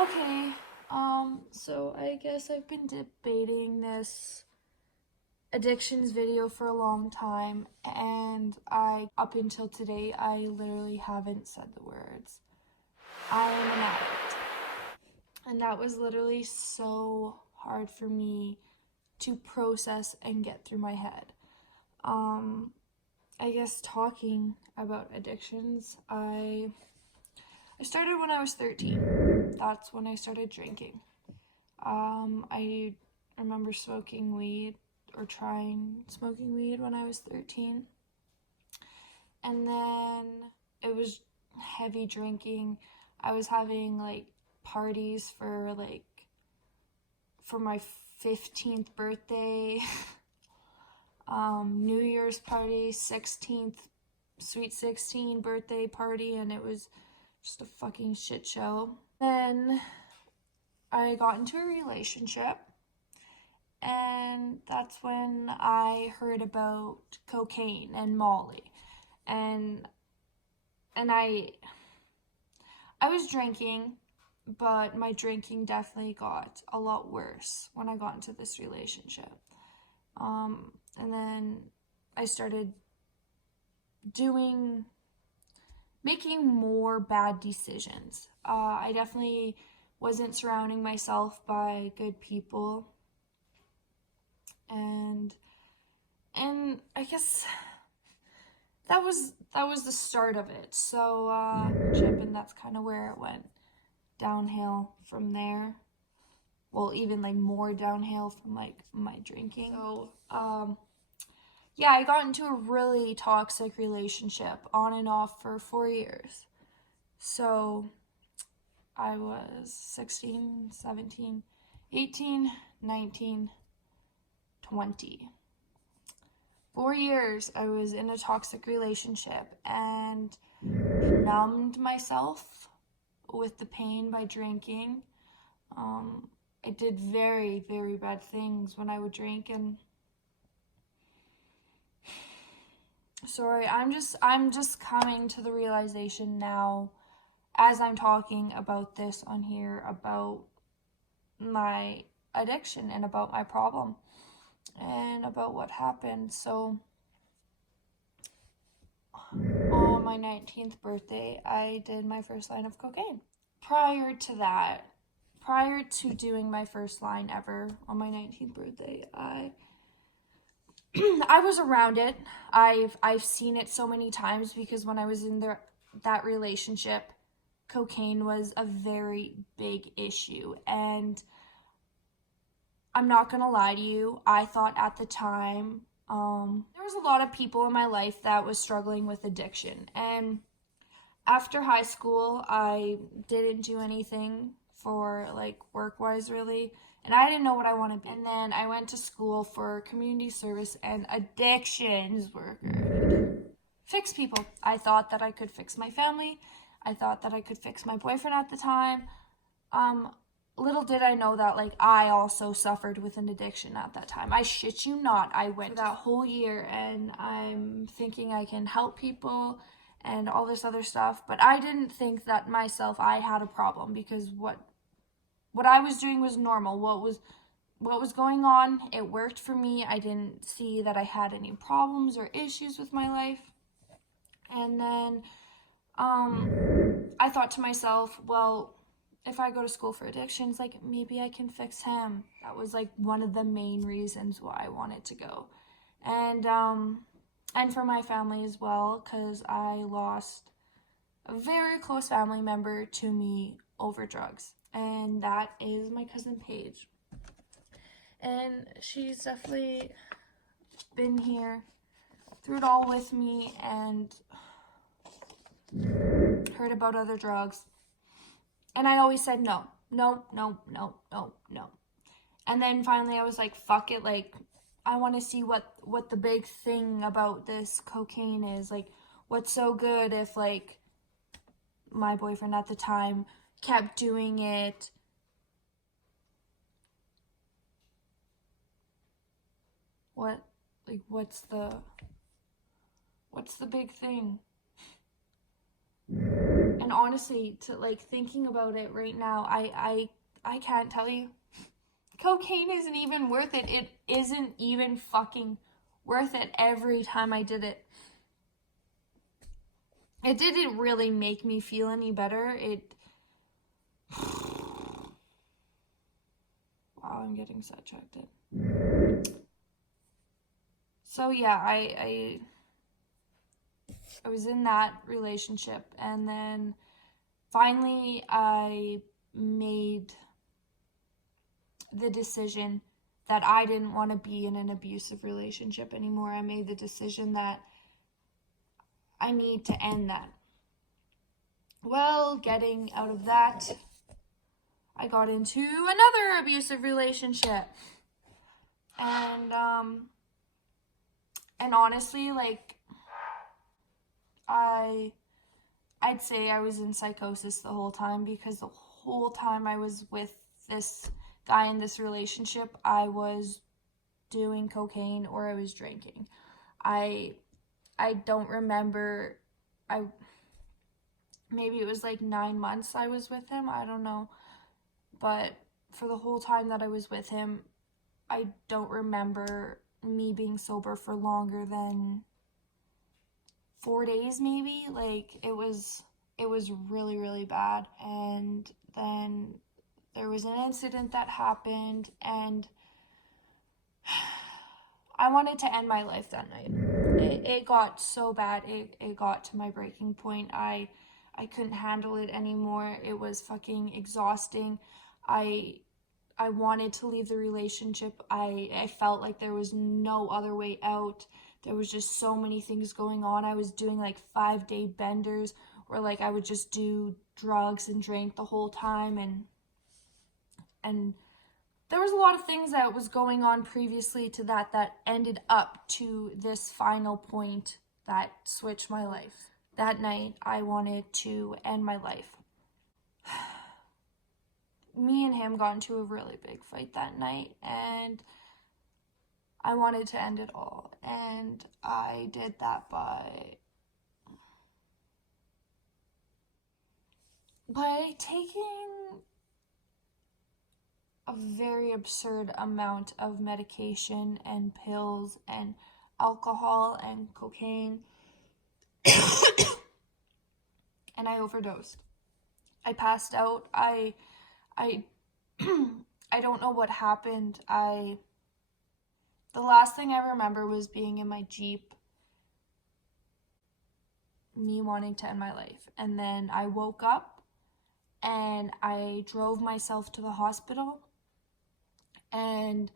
Okay, so I guess I've been debating this addictions video for a long time, and up until today, I literally haven't said the words. I am an addict. And that was literally so hard for me to process and get through my head. Um, I guess talking about addictions, I started when I was 13. That's when I started drinking. I remember smoking weed or trying smoking weed when I was 13. And then it was heavy drinking. I was having like parties for my 15th birthday, New Year's party, 16th, sweet 16 birthday party, and it was just a fucking shit show. Then I got into a relationship, and that's when I heard about cocaine and Molly. And I was drinking, but my drinking definitely got a lot worse when I got into this relationship. And then I started making more bad decisions. I definitely wasn't surrounding myself by good people, and I guess that was the start of it. So and that's kind of where it went downhill from there. Well, even like more downhill from like my drinking. So yeah, I got into a really toxic relationship on and off for 4 years. So I was 16, 17, 18, 19, 20. 4 years I was in a toxic relationship and numbed myself with the pain by drinking. I did very, very bad things when I would drink, and sorry, I'm just coming to the realization now as I'm talking about this on here about my addiction and about my problem and about what happened. So on my 19th birthday, I did my first line of cocaine. Prior to doing my first line ever on my 19th birthday, I was around it. I've seen it so many times because when I was in that relationship, cocaine was a very big issue, and I'm not gonna lie to you, I thought at the time there was a lot of people in my life that was struggling with addiction, and after high school I didn't do anything for like work-wise really, and I didn't know what I wanted to be. And then I went to school for community service and addictions worker. Fix people. I thought that I could fix my family. I thought that I could fix my boyfriend at the time. Little did I know that like I also suffered with an addiction at that time. I shit you not. I went that whole year and I'm thinking I can help people and all this other stuff, but I didn't think that myself I had a problem, because what I was doing was normal. What was going on, it worked for me. I didn't see that I had any problems or issues with my life. And then I thought to myself, well, if I go to school for addictions, like maybe I can fix him. That was like one of the main reasons why I wanted to go. And for my family as well, because I lost a very close family member to me over drugs, and that is my cousin Paige. And she's definitely been here through it all with me and heard about other drugs. And I always said no, no, no, no, no, no. And then finally I was like, fuck it, like I want to see what the big thing about this cocaine is. Like, what's so good if like my boyfriend at the time kept doing it. What's the big thing? And honestly, to like thinking about it right now, I can't tell you. Cocaine isn't even worth it. It isn't even fucking worth it every time I did it. It didn't really make me feel any better. Wow, I'm getting sidetracked. So yeah, I was in that relationship, and then finally I made the decision that I didn't want to be in an abusive relationship anymore. I made the decision that I need to end that. Well, getting out of that, I got into another abusive relationship. And honestly, like, I'd say I was in psychosis the whole time, because the whole time I was with this guy in this relationship, I was doing cocaine or I was drinking. I don't remember. Maybe it was like 9 months I was with him, I don't know. But for the whole time that I was with him, I don't remember me being sober for longer than 4 days maybe. Like, it was really, really bad. And then there was an incident that happened, and I wanted to end my life that night. It got so bad. It got to my breaking point. I couldn't handle it anymore. It was fucking exhausting. I wanted to leave the relationship. I felt like there was no other way out. There was just so many things going on. I was doing like 5-day benders where like I would just do drugs and drink the whole time, and there was a lot of things that was going on previously to that ended up to this final point that switched my life. That night, I wanted to end my life. Me and him got into a really big fight that night, and I wanted to end it all. And I did that by taking a very absurd amount of medication and pills and alcohol and cocaine. And I overdosed. I passed out. I I don't know what happened. The last thing I remember was being in my Jeep, me wanting to end my life. And then I woke up and I drove myself to the hospital, and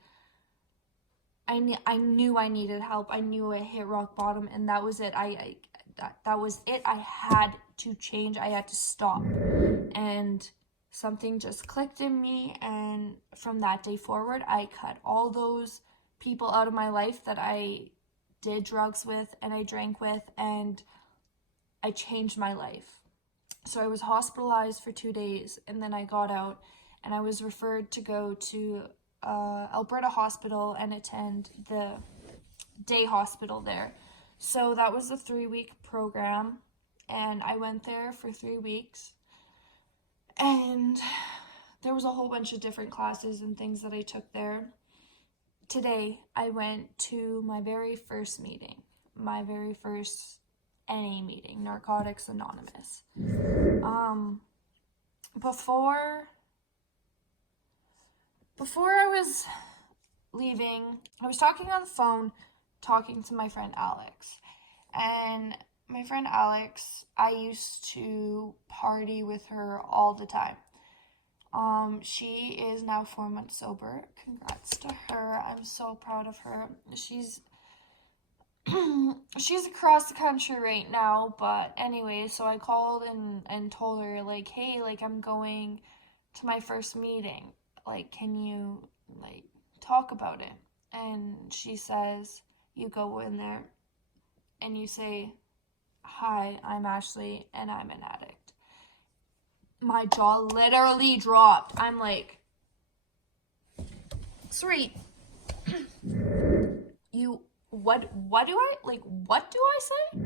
I knew I needed help. I knew I hit rock bottom, and that was it. That was it. I had to change. I had to stop. And something just clicked in me, and from that day forward, I cut all those people out of my life that I did drugs with and I drank with, and I changed my life. So I was hospitalized for 2 days, and then I got out, and I was referred to go to Alberta Hospital and attend the day hospital there. So that was a 3-week program, and I went there for 3 weeks, and there was a whole bunch of different classes and things that I took there. Today, I went to my very first meeting, my very first NA meeting, Narcotics Anonymous. Before I was leaving, I was talking on the phone, talking to my friend Alex. And my friend Alex, I used to party with her all the time. She is now 4 months sober. Congrats to her. I'm so proud of her. She's across the country right now, but anyway, so I called and told her, like, hey, like, I'm going to my first meeting. Like, can you, like, talk about it? And she says, you go in there and you say, hi, I'm Ashley and I'm an addict. My jaw literally dropped. I'm like, sweet. What do I say?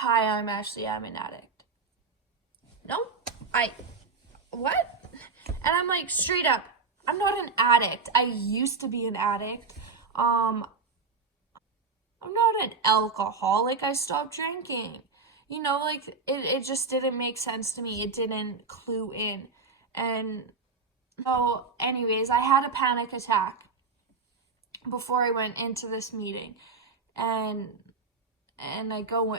hi, I'm Ashley, I'm an addict. No, what? And I'm like, straight up, I'm not an addict. I used to be an addict. I'm not an alcoholic. I stopped drinking. Like it just didn't make sense to me. It didn't clue in. And so, anyways, I had a panic attack before I went into this meeting. And I go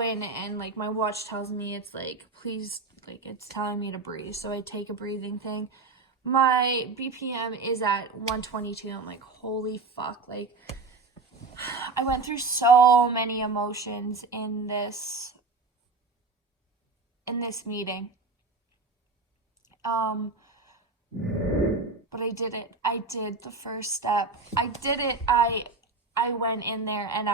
in and like my watch tells me it's like, please, like it's telling me to breathe. So I take a breathing thing. My BPM is at 122. I'm like, holy fuck, like I went through so many emotions in this meeting. But I did it. I did the first step. I did it. I went in there and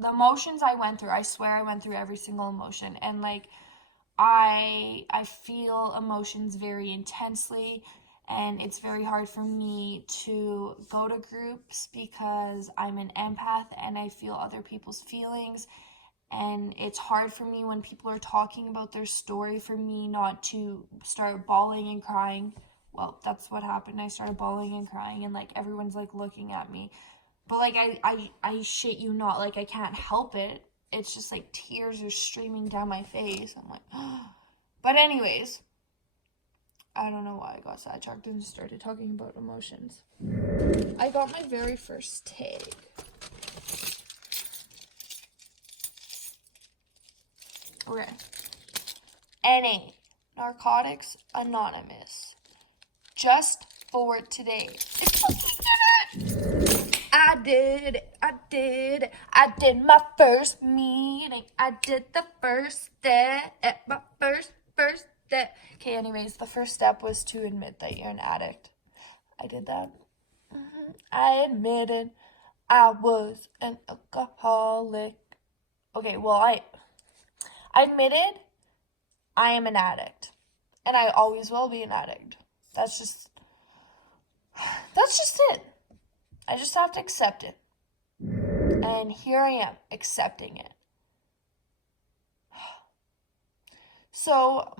the emotions I went through, I swear I went through every single emotion. And like I feel emotions very intensely, and it's very hard for me to go to groups because I'm an empath and I feel other people's feelings. And it's hard for me when people are talking about their story for me not to start bawling and crying. Well, that's what happened. I started bawling and crying, and like everyone's like looking at me. But like I shit you not, like I can't help it. It's just like tears are streaming down my face. I'm like, but anyways, I don't know why I got sidetracked and started talking about emotions. I got my very first tag. Okay. NA, Narcotics Anonymous. Just for today. I did my first meeting. I did the first step. My first step. Okay, anyways, the first step was to admit that you're an addict. I did that. I admitted I was an alcoholic. Okay, well, I admitted I am an addict. And I always will be an addict. That's just it. I just have to accept it. And here I am, accepting it. So,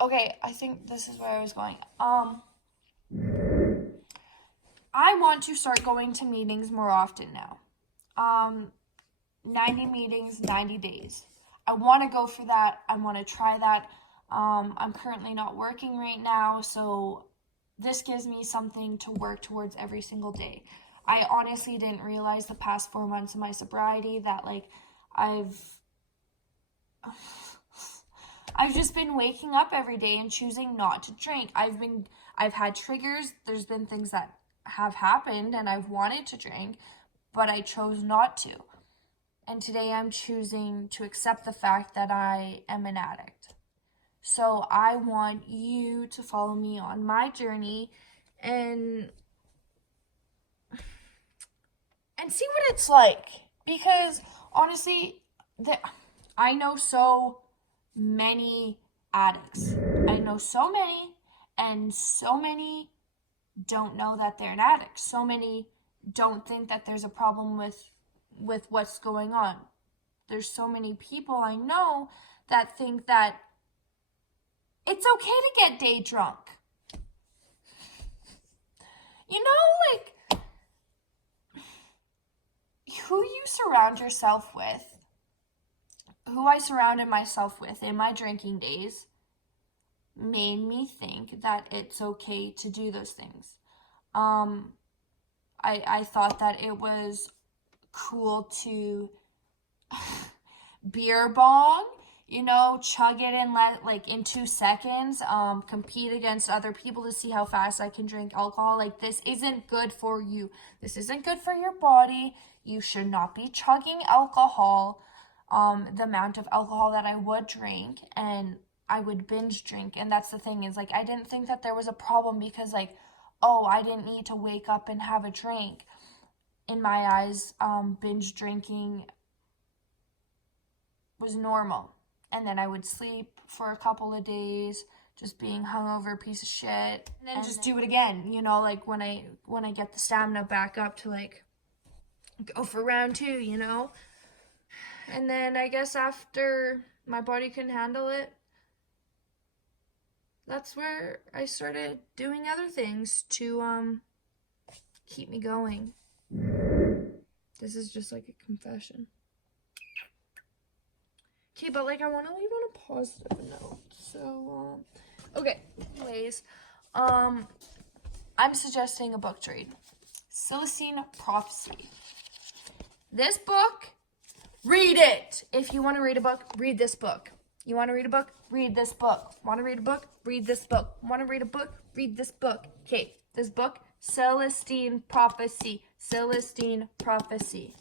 okay, I think this is where I was going. I want to start going to meetings more often now. 90 meetings, 90 days. I want to go for that. I want to try that. I'm currently not working right now, so this gives me something to work towards every single day. I honestly didn't realize the past 4 months of my sobriety that like I've just been waking up every day and choosing not to drink. I've had triggers. There's been things that have happened and I've wanted to drink, but I chose not to. And today I'm choosing to accept the fact that I am an addict. So I want you to follow me on my journey and see what it's like. Because honestly, I know so many addicts. I know so many, and so many don't know that they're an addict. So many don't think that there's a problem with what's going on. There's so many people I know that think that it's okay to get day drunk. Like who you surround yourself with, who I surrounded myself with in my drinking days, made me think that it's okay to do those things. I thought that it was cool to beer bong, chug it in in 2 seconds, compete against other people to see how fast I can drink alcohol. Like, this isn't good for you. This isn't good for your body. You should not be chugging alcohol, the amount of alcohol that I would drink, and I would binge drink. And that's the thing is, like, I didn't think that there was a problem because, like, oh, I didn't need to wake up and have a drink. In my eyes, binge drinking was normal. And then I would sleep for a couple of days, just being hungover, piece of shit, and then just do it again, like when I get the stamina back up to like go for round 2, you know? And then I guess after my body couldn't handle it, that's where I started doing other things to keep me going. This is just like a confession. Okay, but like I want to leave on a positive note. So okay, anyways, I'm suggesting a book to read. Celestine Prophecy. This book, read it. If you want to read a book, read this book. You want to read a book? Read this book. Want to read a book? Read this book. Want to read a book? Read this book. Okay, this book, Celestine Prophecy. Celestine Prophecy.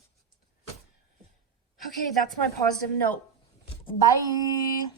Okay, that's my positive note. Bye.